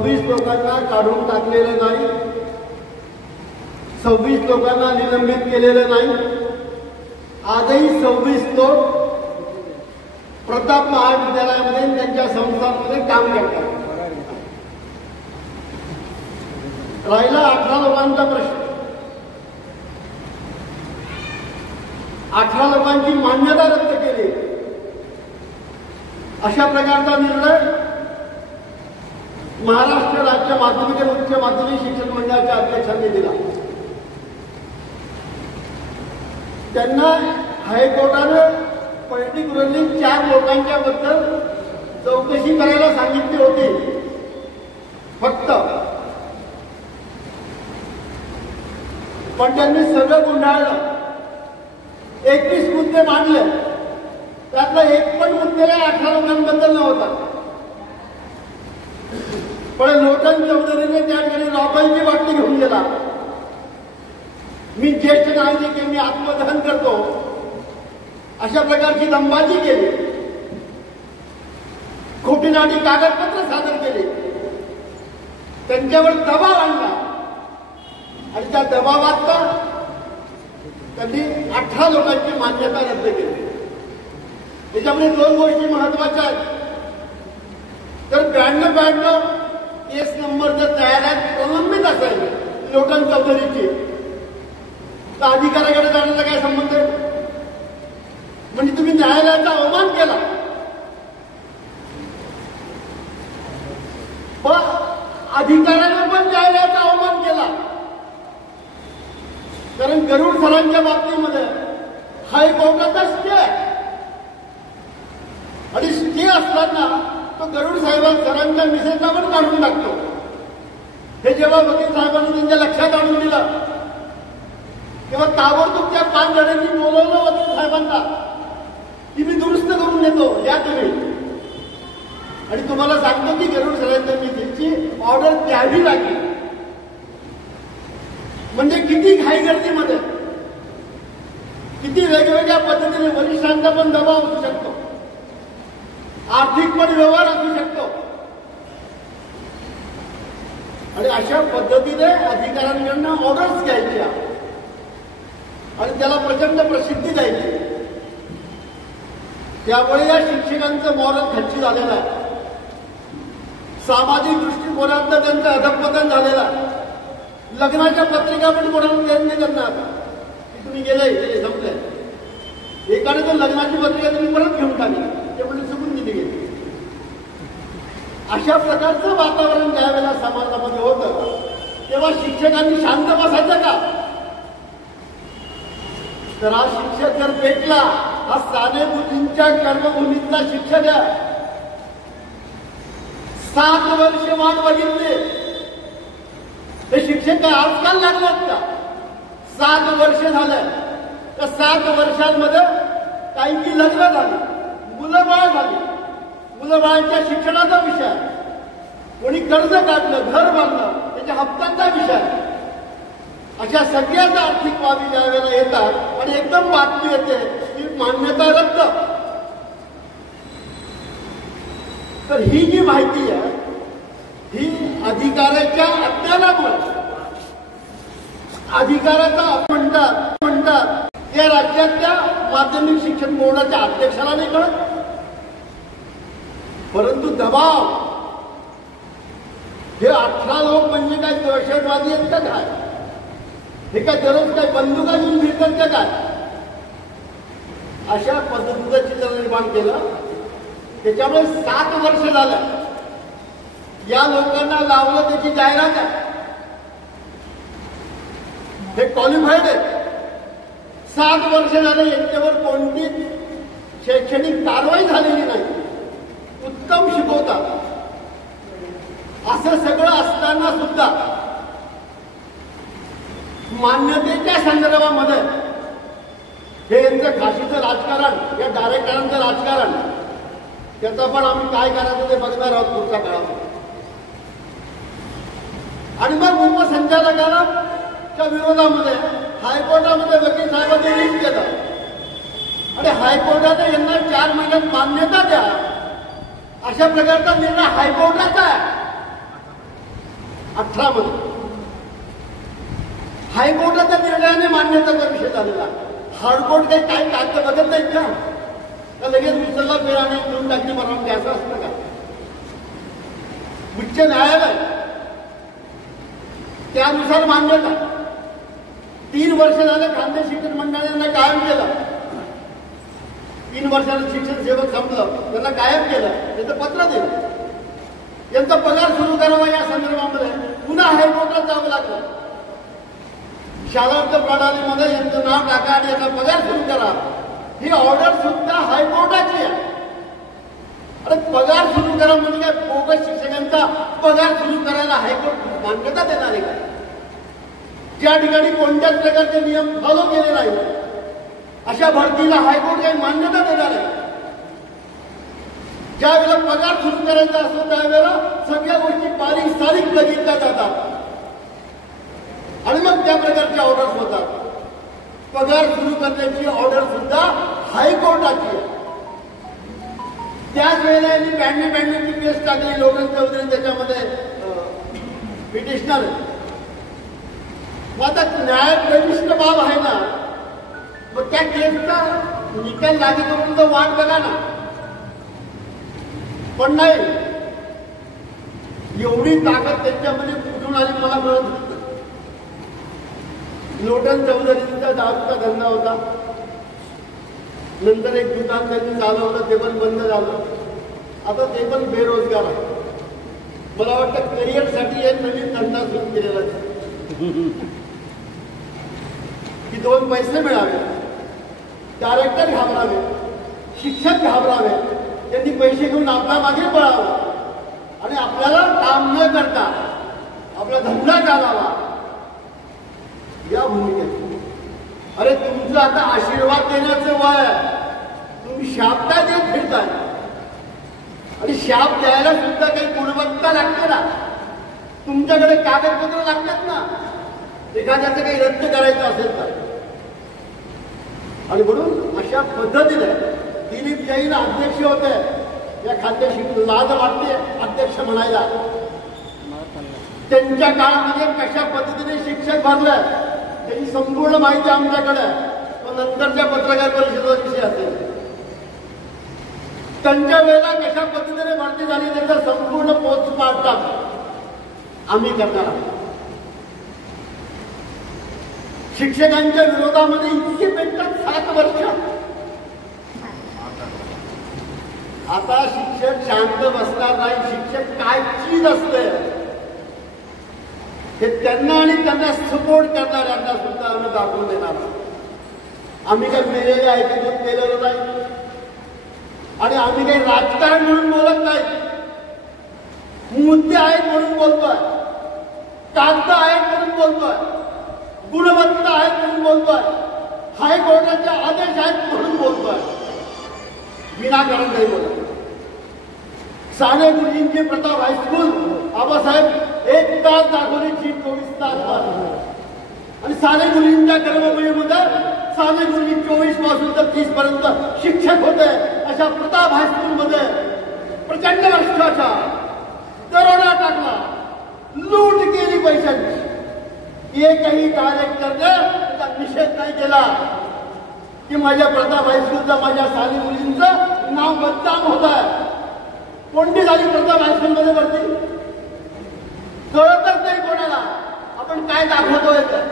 26 लोकांना काढून टाकलेलं नाही, 26 लोकांना निलंबित केलेलं नाही. आजही 26 लोक प्रताप महाविद्यालयामध्ये त्यांच्या संस्थांमध्ये काम करतात. राहिला 18 लोकांचा प्रश्न. 18 लोकांची मान्यता रद्द केली. अशा प्रकारचा निर्णय महाराष्ट्र राज्य माध्यमिक आणि उच्च माध्यमिक शिक्षण मंडळाच्या अध्यक्षांनी दिला. त्यांना हायकोर्टानं पर्टिक्युलरली 4 लोकांच्या बद्दल चौकशी करायला सांगितली होती. फक्त पण त्यांनी सगळं गुंडाळलं. 21 मुद्दे मांडले, त्यातला एक पण मुद्द्याला 18 लोकांबद्दल नव्हता. पण लोटन चौधरीने त्या ठिकाणी रॉबलची बाटली घेऊन गेला. मी ज्येष्ठ नागरिक आहे, मी आत्मदहन करतो, अशा प्रकारची दंबाजी केली. खोटीनाटी कागदपत्र सादर केली. त्यांच्यावर दबाव आणला आणि त्या दबावात त्यांनी 18 लोकांची मान्यता रद्द केली. त्याच्यामध्ये 2 गोष्टी महत्वाच्या आहेत. तर 92 केस नंबर जर न्यायालयात प्रलंबित असेल लोटन चौधरीची, तर अधिकाऱ्याकडे जाण्याचा काय संबंध आहे? म्हणजे तुम्ही न्यायालयाचा अवमान केला. पण अधिकाऱ्याने पण न्यायालयाचा अवमान केला. कारण गरुड सरांच्या बाबतीमध्ये हायकोर्टाचा स्टे आहे आणि स्टे असताना तो गरुड सरांच्या मिसेसला पण काढून टाकतो. हे जेव्हा वकील साहेबांनी त्यांच्या लक्षात आणून दिलं तेव्हा ताबडतोब त्या 5 जणांनी बोलवलं वकील साहेबांना की मी दुरुस्त करून देतो, या तुम्ही. आणि तुम्हाला सांगतो की गरुड सरांच्या मिसेसची ऑर्डर द्यावी लागली. म्हणजे किती घाईगर्दीमध्ये, किती वेगवेगळ्या पद्धतीने वरिष्ठांचा पण दबाव असू शकतो, आर्थिक पण व्यवहार असू शकतो. आणि अशा पद्धतीने अधिकाऱ्यांकडनं ऑर्डर्स घ्यायच्या आणि त्याला प्रचंड प्रसिद्धी द्यायची. त्यामुळे या शिक्षकांचं मॉरल खच्ची झालेलं आहे. सामाजिक दृष्टिकोनात त्यांचं अधपतन झालेलं आहे. लग्नाच्या पत्रिका पण कोणाला देत नाही त्यांना. आता की तुम्ही गेले संपले. एकाने तर लग्नाची पत्रिका तुम्ही परत घेऊन टाकली, ते म्हणजे चुकून दिली गेली. अशा प्रकारचं वातावरण ज्यावेळेला समाजामध्ये होतं तेव्हा शिक्षकांनी शांत बसायचं का? तर हा शिक्षक जर पेटला, हा साने मुलींच्या कर्मभूमीतला शिक्षक आहे. 7 वर्ष वाट बघितली. हे शिक्षक काय आजकाल लागलात का? 7 वर्ष झालं. तर 7 वर्षांमध्ये काहींची लग्न झाली, मुलं बाळ झाली, मुलं बाळांच्या शिक्षणाचा विषय, कोणी कर्ज काढलं, घर बांधलं, त्याच्या हप्त्यांचा विषय. अशा सगळ्याच आर्थिक बाबी ज्यावेळेला येतात आणि एकदम बातमी येते की मान्यता रद्द. तर ही जी माहिती आहे ही अधिकाऱ्याच्या अज्ञानामुळे, अधिकाराचा म्हणतात या राज्यातल्या माध्यमिक शिक्षण बोर्डाच्या अध्यक्षाला नाही कळत. परंतु दबाव, हे 18 लोक म्हणजे काय दहशतवादी आहेत का काय? हे काय दररोज काय बंदुका घेऊन फिरतात का काय? अशा पद्धतीचं चित्र निर्माण केलं. त्याच्यामुळे 7 वर्ष झालं या लोकांना लावलं. त्याची जाहिरात आहे, हे क्वालिफाईड आहे. 7 वर्ष झालं, यांच्यावर कोणतीच शैक्षणिक कारवाई झालेली नाही. उत्तम शिकवतात. असं सगळं असताना सुद्धा मान्यतेच्या संदर्भामध्ये हे यांचं खाशीचं राजकारण, या डायरेक्टरांचं राजकारण, त्याचं पण आम्ही काय करायचं ते बघणार आहोत पुढच्या काळात. आणि मग उपसंचालकाच्या विरोधामध्ये हायकोर्टामध्ये वकील साहेबांनी रिट केलं आणि हायकोर्टाने यांना 4 महिन्यात मान्यता द्या, अशा प्रकारचा निर्णय हायकोर्टाचा आहे. 18 मध्ये हायकोर्टाच्या निर्णयाने मान्यतेचा विषय झालेला. हायकोर्ट काही काय कागद बघत नाहीत का लगेच उचलला पेराने घेऊन टाकली परवानगी असं असतं का? उच्च न्यायालय त्यानुसार मान्यता. 3 वर्ष झाले खानदेश शिक्षण मंडळाने कायम केलं. 3 वर्षानं शिक्षण सेवक संपलं, त्यांना कायम केलं, त्याचं पत्र दिलं, यांचा पगार सुरू करावा या संदर्भामध्ये पुन्हा हायकोर्टात जावं लागलं. शालांत प्रणालीमध्ये यांचं नाव टाका आणि यांचा पगार सुरू करा, ही ऑर्डर सुद्धा हायकोर्टाची आहे. अरे पगार सुरू करा म्हणजे काय बोगस शिक्षकांचा पगार सुरू करायला हायकोर्ट मान्यता देणार आहे का? ज्या ठिकाणी कोणत्याच प्रकारचे नियम फॉलो केले नाही अशा भरतीला हायकोर्ट काही मान्यता देणार आहे? ज्या वेळेला पगार सुरू करायचा असतो त्यावेळेला सगळ्या गोष्टी बारीक बघितल्या जातात आणि मग त्या प्रकारच्या ऑर्डर्स होतात. पगार सुरू करण्याची ऑर्डर सुद्धा हायकोर्टाची आहे. त्याच वेळेला यांनी ब्याण्णवची केस टाकली लोटन चौधरी, त्याच्यामध्ये पिटिशनर. मग आता न्याय प्रविष्ट बाब आहे ना, मग त्या केसचा निकाल लागेपर्यंत वाट बघा ना. पण नाही, एवढी ताकद त्यांच्यामध्ये कुठून आली मला कळत नाही. लोटन चौधरींचा दारूचा धंदा होता, नंतर एक दुकान त्यांनी चालवलं, ते पण बंद झालं. आता ते पण बेरोजगार आहे. मला वाटतं करिअरसाठी एक नवीन धंदा सुरू केलेला की 2 पैसे मिळावे, डायरेक्टर घाबरावे, शिक्षक घाबरावे, त्यांनी पैसे घेऊन आपल्या मागे पळावं आणि आपल्याला काम न करता आपला धंदा चालावा या भूमिकेत. अरे तुमचं आता आशीर्वाद देण्याचं वय आहे, तुम्ही शाप काय देत फिरताय? आणि शाप द्यायला सुद्धा काही गुणवत्ता लागते ना, तुमच्याकडे कागदपत्र लागतात ना, एखाद्याचं काही रद्द करायचं असेल तर. आणि म्हणून अशा पद्धतीने दिलीप जैन अध्यक्ष होते या खानदेशी, लाज वाटते अध्यक्ष म्हणायला. त्यांच्या काळामध्ये कशा पद्धतीने शिक्षक भरलं त्याची संपूर्ण माहिती आमच्याकडे नंतरच्या पत्रकार परिषदेचा विषय असेल. त्यांच्या वेळेला कशा पद्धतीने भरती झाली त्याचा संपूर्ण पोचपाडतात आम्ही करणार आहोत. शिक्षकांच्या विरोधामध्ये इतके पेटतात 7 वर्ष. आता शिक्षक शांत बसणार नाही. शिक्षक काय चीज असते हे त्यांना आणि त्यांना सपोर्ट करणाऱ्यांना सुद्धा आम्ही दाखवून देणार. आम्ही काही मेलेले ऐकून केलेलं नाही आणि आम्ही काही राजकारण म्हणून बोलत नाही. मुद्दे आहेत म्हणून बोलतोय, कागद आहेत म्हणून बोलतोय, गुणवत्ता आहेत म्हणून बोलतोय, हायकोर्टाचे आदेश आहेत म्हणून बोलतोय, विनाकारण नाही बोलत. साने गुरुजींचे प्रताप हायस्कूल आबासाहेब 1 तास दाखवली, 24 तास. आणि साने गुरुजींच्या कर्मभूमीमध्ये साने गुरुजी 24 पासून तर 30 पर्यंत शिक्षक होते. अशा प्रताप हायस्कूलमध्ये प्रचंड भ्रष्टाचार, दरोडा टाकला, लूट केली पैशांची. एकही डायरेक्टरने त्याचा निषेध नाही केला की माझ्या प्रताप हायस्कूलचं, माझ्या साने गुरुजींचं नाव बदनाम होत आहे. कोणती झाली प्रताप हायस्कूलमध्ये भरती कळतच नाही कोणाला. आपण काय दाखवतोय तर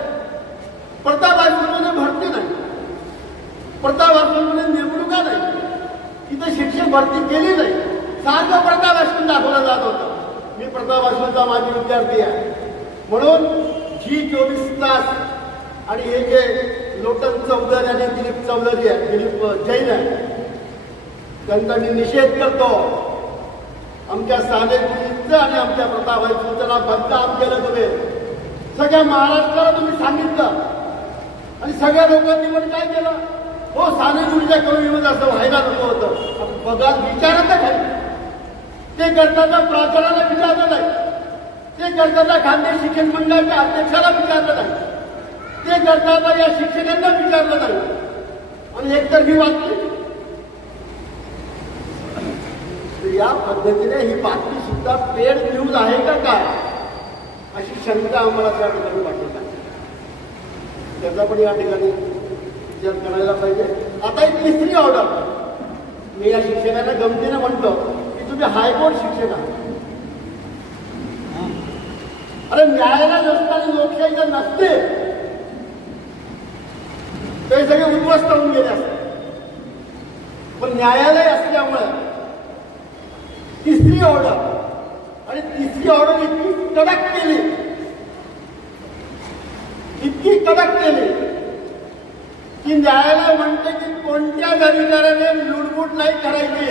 प्रताप हायस्कूलमध्ये भरती नाही, प्रताप हायस्कूलमध्ये निवडणुका नाही, तिथे शिक्षक भरती केली नाही. सारखं प्रताप हायस्कूल दाखवलं जात होतं. मी प्रताप हायस्कूलचा माझी विद्यार्थी आहे म्हणून जी 24 तास. आणि हे जे लोटन चौधरी आणि दिलीप चौधरी आहे, दिलीप जैन आहे, त्यांचा मी निषेध करतो. आमच्या साने गुरुजींचं आणि आमच्या प्रताप हायस्कूलचं बदनाम केलं तुम्ही. सगळ्या महाराष्ट्राला तुम्ही सांगितलं आणि सगळ्या लोकांनी पण काय केलं? हो, साने गुरुजीच्या कमीमध्ये असं व्हायला नको होतं. बघा, विचारत नाही. ते करताना प्राचार्याला विचारलं नाही, ते करताना खानदेश शिक्षण मंडळाच्या अध्यक्षाला विचारलं नाही, ते करताना या शिक्षकांना विचारलं नाही आणि एकतर्फी वाटते. या पद्धतीने ही बातमी सुद्धा पेड न्यूज आहे का काय? अशा का आम्हाला त्या ठिकाणी पाठवला, त्याचा पण या ठिकाणी विचार करायला पाहिजे. आता एक तिसरी ऑर्डर मी या शिक्षकांना गमतीनं म्हणतो की तुम्ही हायकोर्ट शिक्षक आहात. अरे न्यायालय नसताना लोकशाही जर नसते ते सगळे उद्ध्वस्त होऊन गेले असते. पण न्यायालय असल्यामुळे तिसरी ऑर्डर, आणि तिसरी ऑर्डर इतकी कडक केली, इतकी कडक केली की न्यायालय म्हणते की कोणत्याच अधिकाऱ्याने लुडबुड नाही करायची.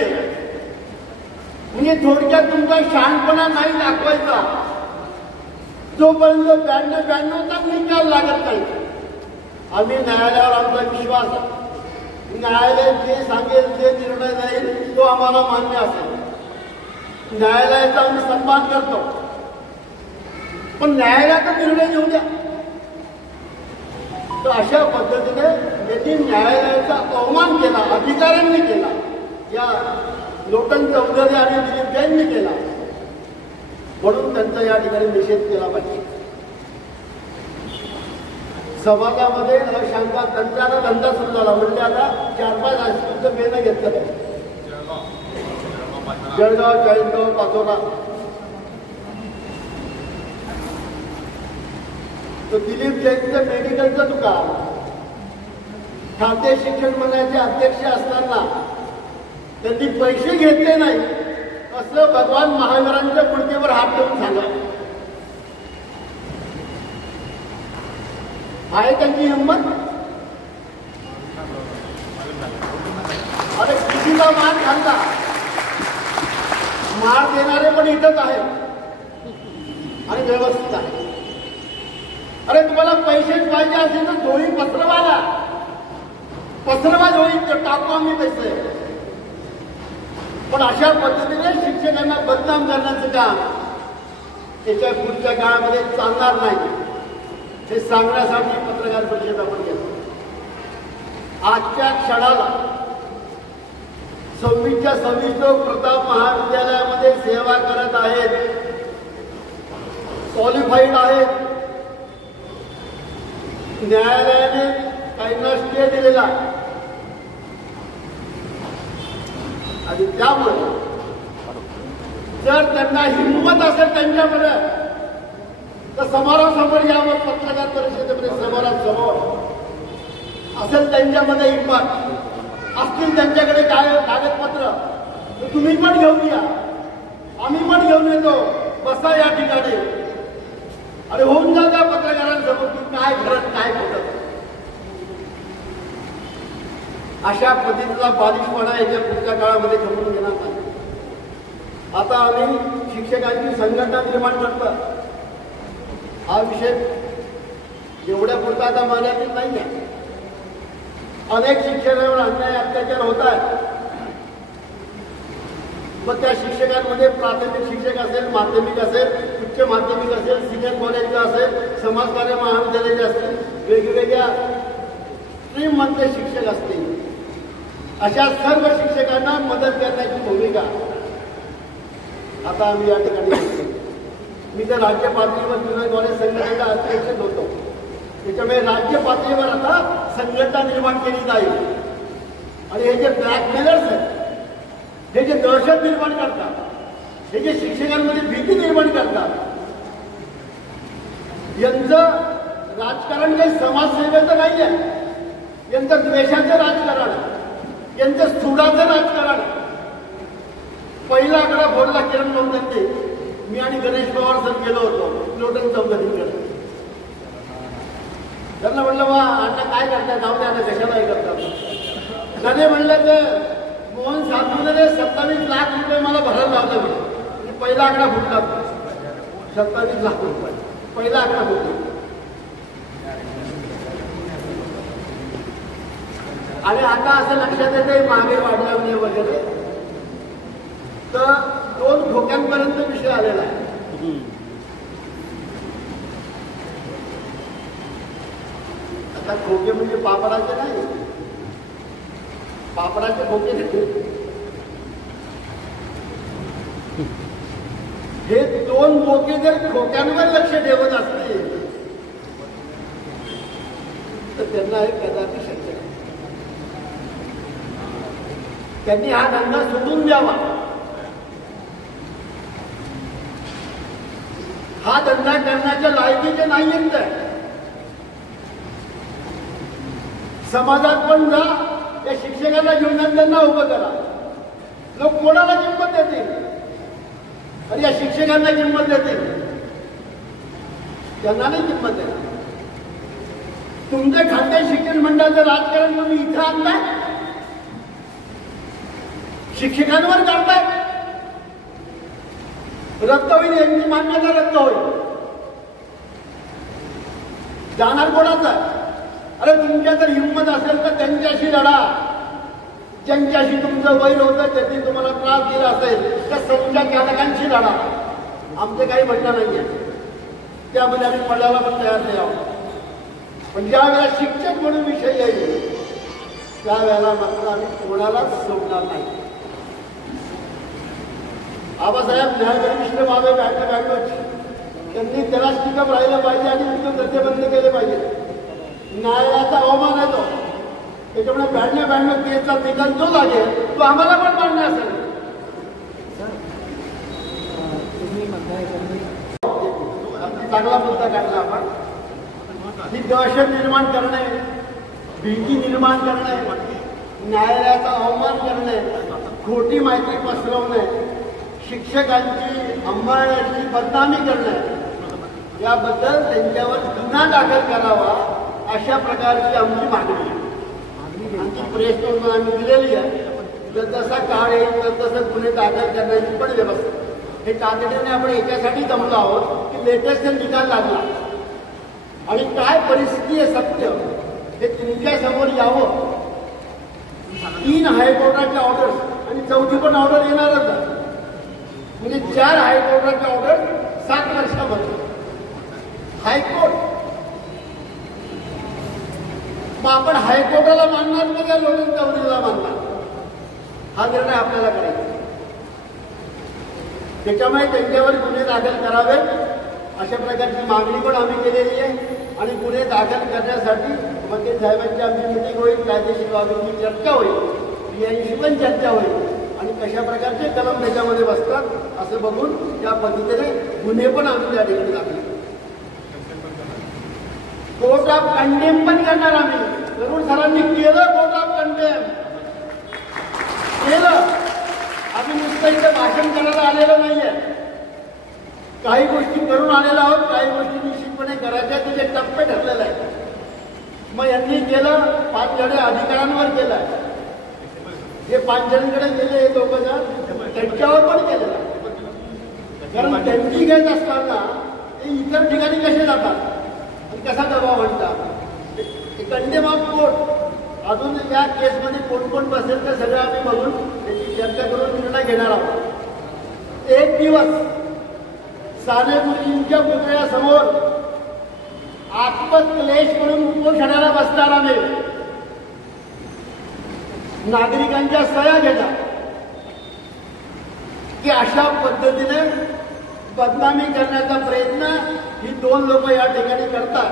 म्हणजे थोडक्यात तुमचा शहाणपणा नाही दाखवायचा जोपर्यंत 92-92चा निकाल लागत नाही. आम्ही न्यायालयावर आमचा विश्वास आहे. न्यायालय जे सांगेल, जे निर्णय देईल तो आम्हाला मान्य असेल. न्यायालयाचा आम्ही सन्मान करतो, पण न्यायालयाचा निर्णय घेऊ द्या. तर अशा पद्धतीने यांनी न्यायालयाचा अवमान केला, अधिकाऱ्यांनी केला, या लोटन चौधरी आणि दिलीप जैननी केला. म्हणून त्यांचा या ठिकाणी निषेध केला पाहिजे. समाजामध्ये अशांका त्यांचा धंदा सुरू झाला. म्हणजे आता 4-5 हायस्कूलचं बेनं घेतलं पाहिजे. जळगाव, चाळीसगाव, पाचोरा, तर दिलीप जैनचं मेडिकलचं दुकान, खाते शिक्षण मंडळाचे अध्यक्ष असताना त्यांनी पैसे घेतले नाही असं भगवान महावीरांच्या गुडघेवर हात ठेवून सांगा. आहे त्यांची हिंमत? अरे कितीला मार खाल्ला, मार देणारे पण इथंच आहेत आणि व्यवस्थित आहे. अरे तुम्हाला पैसेच पाहिजे असेल तर झोळी पसरवा झोळी, टाकू आम्ही पैसे. पण अशा पद्धतीने शिक्षकांना बदनाम करण्याचं काम त्याच्या पुढच्या काळामध्ये चालणार नाही. हे सांगण्यासाठी पत्रकार परिषद आपण घेतो. आजच्या क्षणाला 26 लोक प्रताप महाविद्यालयामध्ये सेवा करत आहेत, क्वालिफाईड आहेत. न्यायालयाने काहींना स्टे दिलेला आणि त्यामुळे जर त्यांना हिंमत असेल त्यांच्यामध्ये तर समोरासमोर यावं. पत्रकार परिषदेमध्ये समोरासमोर असेल त्यांच्यामध्ये हिंमत, असतील त्यांच्याकडे काय कागदपत्र तर तुम्ही पण घेऊन या, आम्ही पण घेऊन येतो, बसा या ठिकाणी आणि होऊन जा त्या पत्रकारांसमोर की काय खरं काय खोटं. अशा पद्धतीचा बालिशपणा याच्या पुढच्या काळामध्ये खपवून घेणार नाही. आता आम्ही शिक्षकांची संघटना निर्माण करतो. हा विषय एवढ्या पुरता आता मर्यादित नाही आहे. अनेक शिक्षकांवर अन्याय अत्याचार होत आहे. मग त्या शिक्षकांमध्ये प्राथमिक शिक्षक असेल, माध्यमिक असेल, उच्च माध्यमिक असेल, सिनियर कॉलेजचा असेल, समाजकार्य महाविद्यालयाचे असतील, वेगवेगळ्या स्ट्रीममधले शिक्षक असतील, अशा सर्व शिक्षकांना मदत करण्याची भूमिका आता आम्ही या ठिकाणी घेतली. मी तर राज्य पातळीवर जुन्नर कॉलेज संघटनेचा अध्यक्ष होतो. त्याच्यामुळे राज्य पातळीवर आता संघटना निर्माण केली जाईल. आणि हे जे ब्लॅकमेलर्स आहेत, हे जे दहशत निर्माण करतात, हे जे शिक्षकांमध्ये भीती निर्माण करतात, यांचं राजकारण काही समाजसेवेचं नाही आहे. यांचं द्वेषाचं राजकारण, यांचं सुडाचं राजकारण. पहिला आकडा फोडला किरण चौधरी, मी आणि गणेश पवार सर गेलो होतो लोटन चौधरीकडे. त्यांना म्हणलं वा आता काय करताय, जाऊ द्या, आता कशाला हे करतात. त्याने म्हणलं तर मोहन सातपुतेने 27 लाख रुपये मला भरायला लावले म्हणजे. पहिला आकडा फुटला, 27 लाख रुपये पहिला आकडा फुटला. आणि आता असं लक्षात येते मागे वाढल्यामुळे वगैरे, तर 2 ठोक्यांपर्यंत विषय आलेला आहे. आता खोके म्हणजे पापडाचे नाही, पापडाचे खोके नाही, हे 2 दोन बोके जर खोक्यांवर लक्ष ठेवत असतील तर त्यांना हे कदापि शक्य नाही. त्यांनी हा धंदा सोडून द्यावा. हा धंदा करण्याच्या लायकीचे नाही येत. समाजात पण जा, या शिक्षकांना घेऊन त्यांना उभं करा. लोक कोणाला किंमत देतील? आणि या शिक्षकांना किंमत देतील? त्यांना नाही किंमत देणार. तुमचं खाते शिक्षण मंडळाचं राजकारण तुम्ही इथं आणताय, शिक्षकांवर करताय. रद्द होईल, यांची मान्यता रद्द होईल. जाणार कोणाचा? अरे तुमच्या जर हिंमत असेल तर त्यांच्याशी लढा. ज्यांच्याशी तुमचं वैर होतं, त्यांनी तुम्हाला त्रास दिला असेल त्या समजा चालकांशी लढा. आमचे काही म्हणणं नाहीये, त्यामध्ये आम्ही पडायला पण तयार नाही आहोत. पण ज्या वेळेला शिक्षक म्हणून विषय येईल त्यावेळेला मात्र आम्ही कोणालाच सोडणार नाही. आबासाहेब न्यायविनिष्ठ व्हावे बँक त्यांनी त्याला टिकप राहिलं पाहिजे आणि उद्योग बंद केले पाहिजे. न्यायाचा अवमान आहे तो. त्याच्यामुळे 92 केसचा निकाल जो लागेल तो आम्हाला पण मान्य असेल. चांगला मुद्दा काढला आपण. ही दहशत निर्माण करणे, भीती निर्माण करणे, न्यायालयाचा अवमान करणे, खोटी माहिती पसरवणे, शिक्षकांची अंबाळ्याची बदनामी करणे, याबद्दल त्यांच्यावर गुन्हा दाखल करावा अशा प्रकारची आमची मागणी आहे. आमची प्रेस नोट आम्ही दिलेली आहे. जर जसा काळ येईल तर तसं गुन्हे दाखल करण्याची पण व्यवस्था. हे तातडीने आपण याच्यासाठी जमलो आहोत की लेटेस्ट निकाल लागला आणि काय परिस्थिती आहे सत्य हे तुमच्या समोर यावं. 3 हायकोर्टाच्या ऑर्डर आणि 4थी पण ऑर्डर येणारच आहे. म्हणजे 4 हायकोर्टाच्या ऑर्डर 7 वर्षामध्ये. हायकोर्ट मग आपण हायकोर्टाला मानणार नाही का लोणंद चौधरीला मानणार? हा निर्णय आपल्याला करायचा. त्याच्यामुळे त्यांच्यावर गुन्हे दाखल करावेत अशा प्रकारची मागणी पण आम्ही केलेली आहे. आणि गुन्हे दाखल करण्यासाठी वकील साहेबांची आमची मिटिंग होईल, कायदेशीर बाबींची चर्चा होईल, यांची पण चर्चा होईल आणि कशा प्रकारचे कलम त्याच्यामध्ये बसतात असं बघून त्या पद्धतीने गुन्हे पण आम्ही त्या ठिकाणी दाखल कोर्ट ऑफ कंडेम पण करणार आम्ही. तरुण सरांनी केलं कोर्ट ऑफ कंडेम केलं. आम्ही नुसतं इथं भाषण करायला आलेलो नाहीये. काही गोष्टी करून आलेलो आहोत, काही गोष्टी निश्चितपणे करायच्या तुझे टप्पे ठरलेले आहेत. मग यांनी केलं 5 जण अधिकाऱ्यांवर केलं. जे 5 जणांकडे गेले हे 2 जण त्यांच्यावर पण केलेलं. कारण त्यांची घेत असताना ते इतर ठिकाणी कसे जातात कसा दबाव आणतात. कंडेम ऑफ कोर्ट अजून या केसमध्ये कोण कोण बसेल ते सगळं आम्ही बघून त्याची चर्चा करून निर्णय घेणार आहोत. एक दिवस साने गुरुजींच्या पुतळ्यासमोर आत्मक्लेश म्हणून उपोषणाला बसणार आम्ही. नागरिकांच्या सह्या घेणार की अशा पद्धतीने बदनामी करण्याचा प्रयत्न ही 2 लोक या ठिकाणी करतात,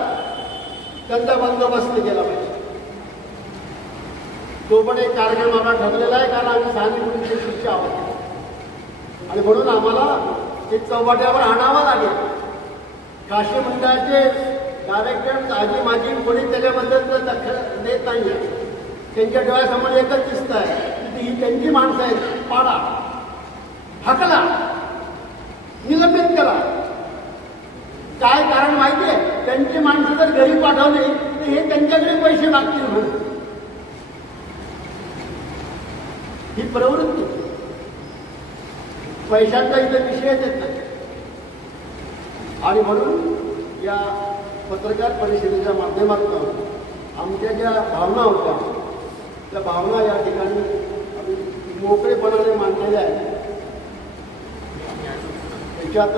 त्यांचा बंदोबस्त केला पाहिजे. तो पण एक कार्यक्रम आम्हाला ठरलेला आहे. कारण आम्ही साने गुरुजींचे शिष्य आहोत आणि म्हणून आम्हाला ते चौपाट्यावर आणावं लागेल. काशी मंडळाचे डायरेक्टर आजी माझी कोणी त्याच्याबद्दल दखल देत नाहीये. त्यांच्या डोळ्यासमोर एकच दिसत आहे की ही त्यांची माणसं आहेत. पाडा, हकला, निलंबित करा. काय कारण माहितीये? त्यांची माणसं जर घरी पाठवली तर हे त्यांच्याकडे पैसे मागतील म्हणून. ही प्रवृत्ती पैशांचा इथं विषयच येत नाही. आणि म्हणून या पत्रकार परिषदेच्या माध्यमातून आमच्या ज्या भावना होत्या त्या भावना या ठिकाणी आम्ही मोकळेपणाने मांडलेल्या आहेत. त्याच्यात